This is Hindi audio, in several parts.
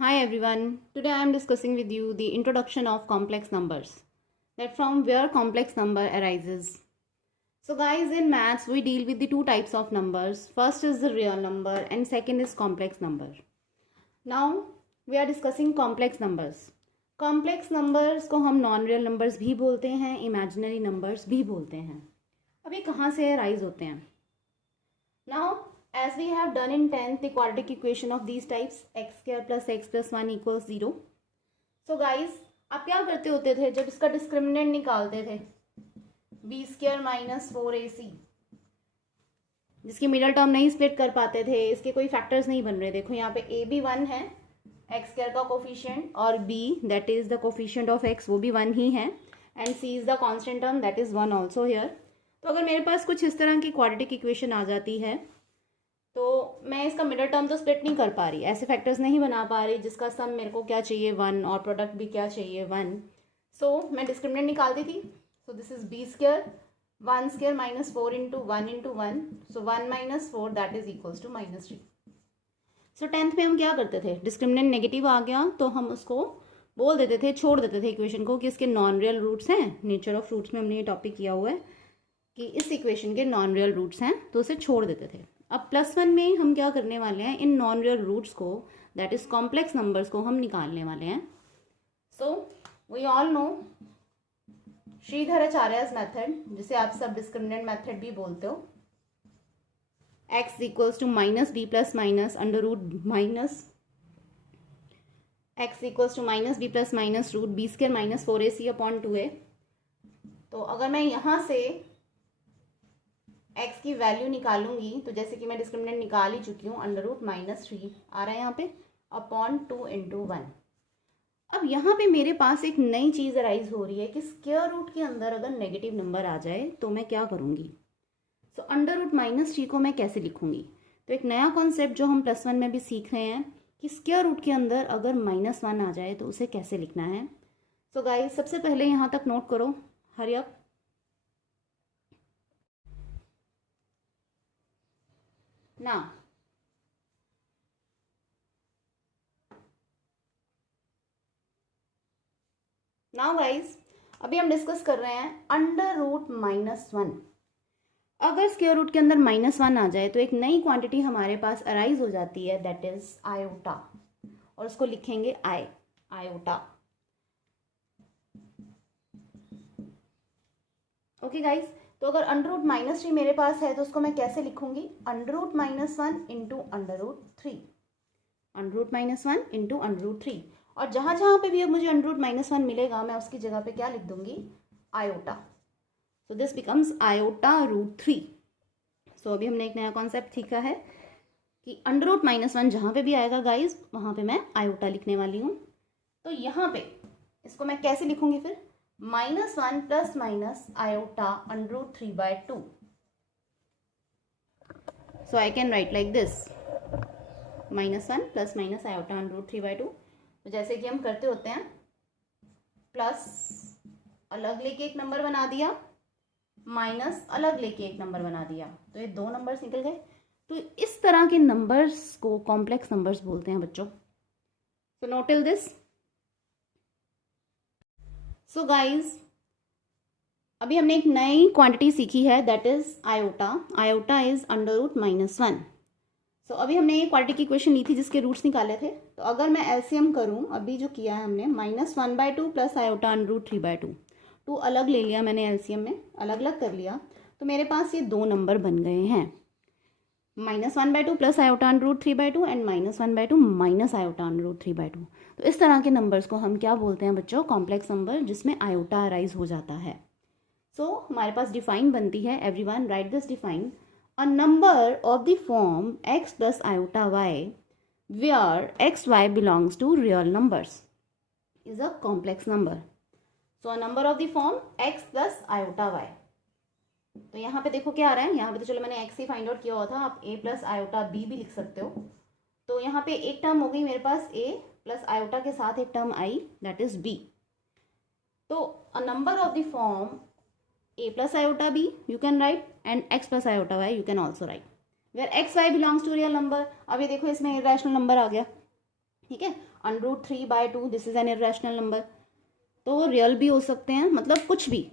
Hi everyone, today I am discussing with you the introduction of complex numbers, that from where complex number arises. So guys, in maths we deal with the two types of numbers. First is the real number and second is complex number. Now we are discussing complex numbers. Complex numbers को हम नॉन रियल नंबर्स भी बोलते हैं, इमेजिनरी नंबर्स भी बोलते हैं. अब ये कहाँ से अराइज होते हैं? Now as we have done in 10th, the quadratic equation of these types x square plus x plus 1 equals 0. So guys, आप क्या करते होते थे जब इसका डिस्क्रिमिनेंट निकालते थे? b स्क्वायर माइनस 4ac, जिसकी मिडल टर्म नहीं स्प्लिट कर पाते थे, इसके कोई फैक्टर्स नहीं बन रहे. देखो यहाँ पे a भी 1 है, x स्क्वायर का कोफिशिएंट, और b that is the coefficient of x वो भी 1 ही है, and c is the constant term that is 1 also here. तो अगर मेरे पास कुछ इस तरह की क्वाड्रेटिक इक्वेशन आ जाती है तो मैं इसका मिडल टर्म तो स्प्लिट नहीं कर पा रही, ऐसे फैक्टर्स नहीं बना पा रही जिसका सम मेरे को क्या चाहिए 1 और प्रोडक्ट भी क्या चाहिए 1. सो मैं डिस्क्रिमिनेंट निकालती थी. So this is B square 1 square minus 4 into 1, so 1 minus 4 that is equals to -3. So 10th में हम क्या करते थे, डिस्क्रिमिनेंट नेगेटिव आ गया तो हम उसको बोल देते थे, छोड़ देते थे इक्वेशन को कि इसके नॉन रियल रूट्स हैं. नेचर ऑफ रूट्स में हमने ये टॉपिक किया हुआ है कि इस इक्वेशन के नॉन रियल रूट्स हैं, तो उसे छोड़ देते थे. अब +1 में हम क्या करने वाले हैं, इन नॉन रियल रूट्स को दैट इज कॉम्प्लेक्स नंबर्स को हम निकालने वाले हैं. So we all know Sridharacharya's method, जिसे आप सब डिस्क्रिमिनेंट मेथड भी बोलते हो. x equals to minus B plus minus under root minus x equals to minus B plus minus root B square minus 4ac upon 2a. तो अगर मैं यहाँ से x की वैल्यू निकालूंगी तो जैसे कि मैं डिस्क्रिमिनेंट निकाल ही चुकी हूँ, अंडर रूट -3 आ रहा है यहाँ पे अपॉन 2 इंटू 1. अब यहाँ पे मेरे पास एक नई चीज़ अराइज हो रही है कि स्क्वायर रूट के अंदर अगर नेगेटिव नंबर आ जाए तो मैं क्या करूँगी. सो अंडर रूट -3 को मैं कैसे लिखूँगी. तो एक नया कॉन्सेप्ट जो हम +1 में भी सीख रहे हैं कि स्क्वायर रूट के अंदर अगर -1 आ जाए तो उसे कैसे लिखना है. सो गाइस, सबसे पहले यहाँ तक नोट करो, हरी अप. नाउ गाइज, अभी हम डिस्कस कर रहे हैं अंडर रूट -1. अगर स्क्वायर रूट के अंदर -1 आ जाए तो एक नई क्वांटिटी हमारे पास अराइज हो जाती है दैट इज आयोटा, और उसको लिखेंगे आयोटा. ओके गाइज, तो अगर अंडर रूट -3 मेरे पास है तो उसको मैं कैसे लिखूंगी, under root -1 into under root 3, under root -1 into under root 3. और जहां जहां पे भी अब मुझे अंडर रूट -1 मिलेगा मैं उसकी जगह पे क्या लिख दूंगी, iota. So this becomes iota root 3. So अभी हमने एक नया कॉन्सेप्ट सीखा है कि अंडर रूट -1 जहां पे भी आएगा गाइज वहां पे मैं आयोटा लिखने वाली हूँ. तो यहाँ पे इसको मैं कैसे लिखूंगी फिर, -1 plus minus iota under root 3/2. So I can write like this, -1 plus minus iota under root 3/2. तो जैसे कि हम करते होते हैं, प्लस अलग लेके एक नंबर बना दिया, माइनस अलग लेके एक नंबर बना दिया, तो ये दो नंबर्स निकल गए. तो इस तरह के नंबर्स को कॉम्प्लेक्स नंबर्स बोलते हैं बच्चों. So note till this. So guys, अभी हमने एक नई क्वांटिटी सीखी है that is iota. Iota is under root -1. So अभी हमने ये क्वाड्रेटिक की इक्वेशन ली थी जिसके रूट्स निकाले थे. तो अगर मैं एलसीएम करूं, अभी जो किया है हमने -1/2 प्लस आयोटा अंडर रूट 3/2, 2 अलग ले लिया मैंने एलसीएम में, अलग अलग कर लिया, तो मेरे पास ये दो नंबर बन गए हैं, -1/2 plus iota under root 3/2 and -1/2 minus iota under root 3/2. तो इस तरह के नंबर्स को हम क्या बोलते हैं बच्चों, कॉम्प्लेक्स नंबर, जिसमें आयोटा अराइज हो जाता है. सो हमारे पास डिफाइन बनती है, everyone right this define, a number of the form x plus iota y where xy belongs to real numbers is a complex number. So a number of the form x plus iota y. तो यहाँ पे देखो क्या आ रहा है, यहाँ पे तो चलो मैंने x ही फाइंड आउट किया हुआ था, आप a प्लस आयोटा b भी लिख सकते हो. तो यहाँ पे एक टर्म हो गई मेरे पास a प्लस आयोटा के साथ एक term I that is b. तो a number of the form a plus iota b you can write and x plus iota y you can also write where x y belongs to real number. अब ये देखो इसमें irrational number आ गया, ठीक है। √3/2 this is an irrational number. तो रियल भी हो सकते हैं, मतलब कुछ भी,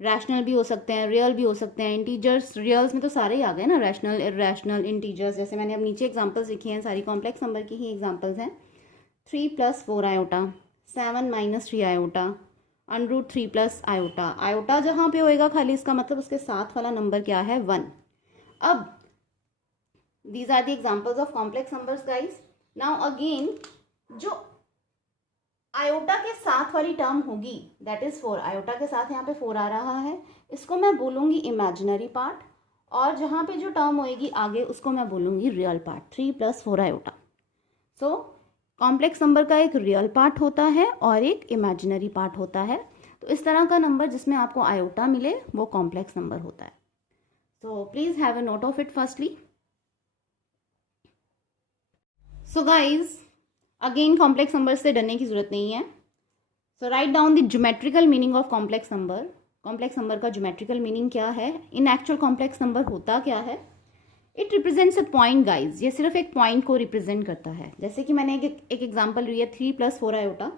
रैशनल भी हो सकते हैं, रियल भी हो सकते हैं, इंटीजर्स, रियल्स में तो सारे ही आ गए ना, रैशनल, इरेशनल, इंटीजर्स। जैसे मैंने अब नीचे एग्जांपल्स लिखी हैं, सारी कॉम्प्लेक्स नंबर की ही एग्जांपल्स हैं। 3 + 4 आयोटा, 7 - 3 आयोटा, √3 + आयोटा। आयोटा जहाँ पे होएगा खाली, इसका मतलब उसके साथ वाला नंबर क्या है, 1। अब these are the examples of complex numbers guys. Now again जो आयोटा के साथ वाली टर्म होगी दैट इज 4, आयोटा के साथ यहाँ पे 4 आ रहा है, इसको मैं बोलूंगी इमेजिनरी पार्ट, और जहाँ पे जो टर्म होएगी आगे उसको मैं बोलूंगी रियल पार्ट, 3 + 4 आयोटा। सो कॉम्प्लेक्स नंबर का एक रियल पार्ट होता है और एक इमेजिनरी पार्ट होता है। तो इस तरह का नंबर जिसमें आपको आयोटा मिले वो कॉम्प्लेक्स नंबर होता है। So please have a note of it firstly. So guys again complex number से डरने की जरूरत नहीं है। So write down the geometrical meaning of complex number. Complex number का ज्योमेट्रिकल मीनिंग क्या है, इन एक्चुअल कॉम्प्लेक्स नंबर होता क्या है। It represents a point guys, ये सिर्फ एक पॉइंट को रिप्रेजेंट करता है। जैसे कि मैंने एक एग्जांपल लिया 3 + 4 आयोटा,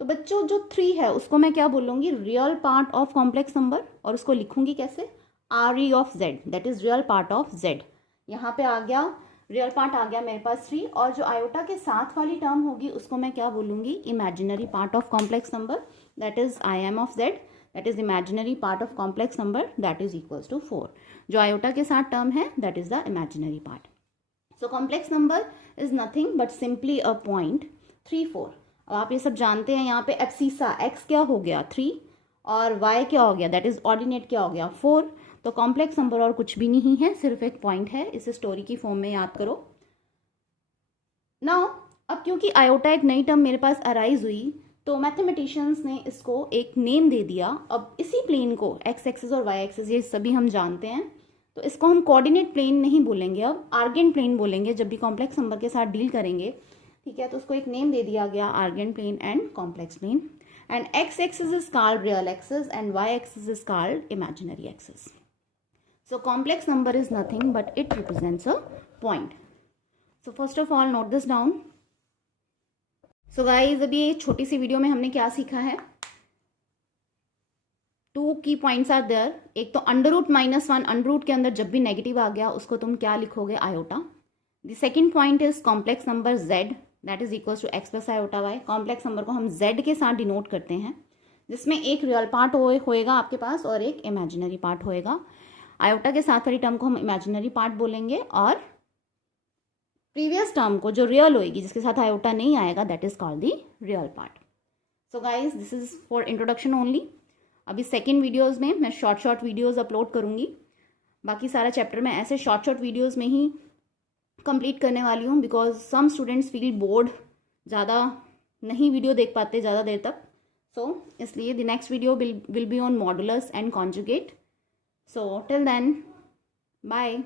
तो बच्चों जो 3 है उसको मैं क्या बोलूँगी, real part of complex number, और उसको लिखूंगी कैसे, RE of Z, that is real part of Z। यहाँ पे आ गया रियल पार्ट, आ गया मेरे पास 3, और जो आयोटा के साथ वाली टर्म होगी उसको मैं क्या बोलूँगी, imaginary part of complex number, that is IM of Z, that is imaginary part of complex number, that is equals to 4। जो आयोटा के साथ टर्म है that is the imaginary part. So complex number is nothing but simply a point 3, 4। अब आप ये सब जानते हैं, यहाँ पे एब्सिसा x क्या हो गया 3, और y क्या हो गया, दैट इज ऑर्डिनेट क्या हो गया 4। तो कॉम्प्लेक्स नंबर और कुछ भी नहीं है, सिर्फ एक पॉइंट है। इसे स्टोरी की फॉर्म में याद करो। नाउ अब क्योंकि आयोटा एक नई टर्म मेरे पास अराइज हुई, तो मैथमेटिशियंस ने इसको एक नेम दे दिया। अब इसी प्लेन को x एक्सिस और y एक्सिस ये सभी हम जानते हैं, तो इसको हम कोऑर्डिनेट प्लेन नहीं बोलेंगे, अब आर्गेन प्लेन बोलेंगे जब भी कॉम्प्लेक्स नंबर के साथ डील करेंगे। ठीक है, तो उसको एक नेम दे दिया गया, Argand plane and complex plane. And x axis is called real axis and y axis is called imaginary axis. So complex number is nothing but it represents a point. So first of all note this down. So guys अभी ये छोटी सी वीडियो में हमने क्या सीखा है, 2 की पॉइंट्स आर देयर। एक तो √-1, अंडर के अंदर जब भी नेगेटिव आ गया उसको तुम क्या लिखोगे, iota. The second point is complex number z, that is equals to x + iota y। Complex number को हम z के साथ डिनोट करते हैं, जिसमें एक रियल पार्ट होएगा आपके पास और एक इमेजिनरी पार्ट होएगा। आयोटा के साथ वाली टर्म को हम इमेजिनरी पार्ट बोलेंगे, और प्रीवियस टर्म को जो रियल होएगी जिसके साथ आयोटा नहीं आएगा that is called the real part. So guys this is for introduction only. अभी सेकेंड वीडियोज में मैं शॉर्ट वीडियोज अपलोड करूंगी, बाकी सारा चैप्टर मैं ऐसे शॉर्ट वीडियोज में ही कंप्लीट करने वाली हूँ, because some students feel bored, ज़्यादा नहीं वीडियो देख पाते ज़्यादा देर तक। सो इसलिए the next video will be on modulus and conjugate. So till then, bye.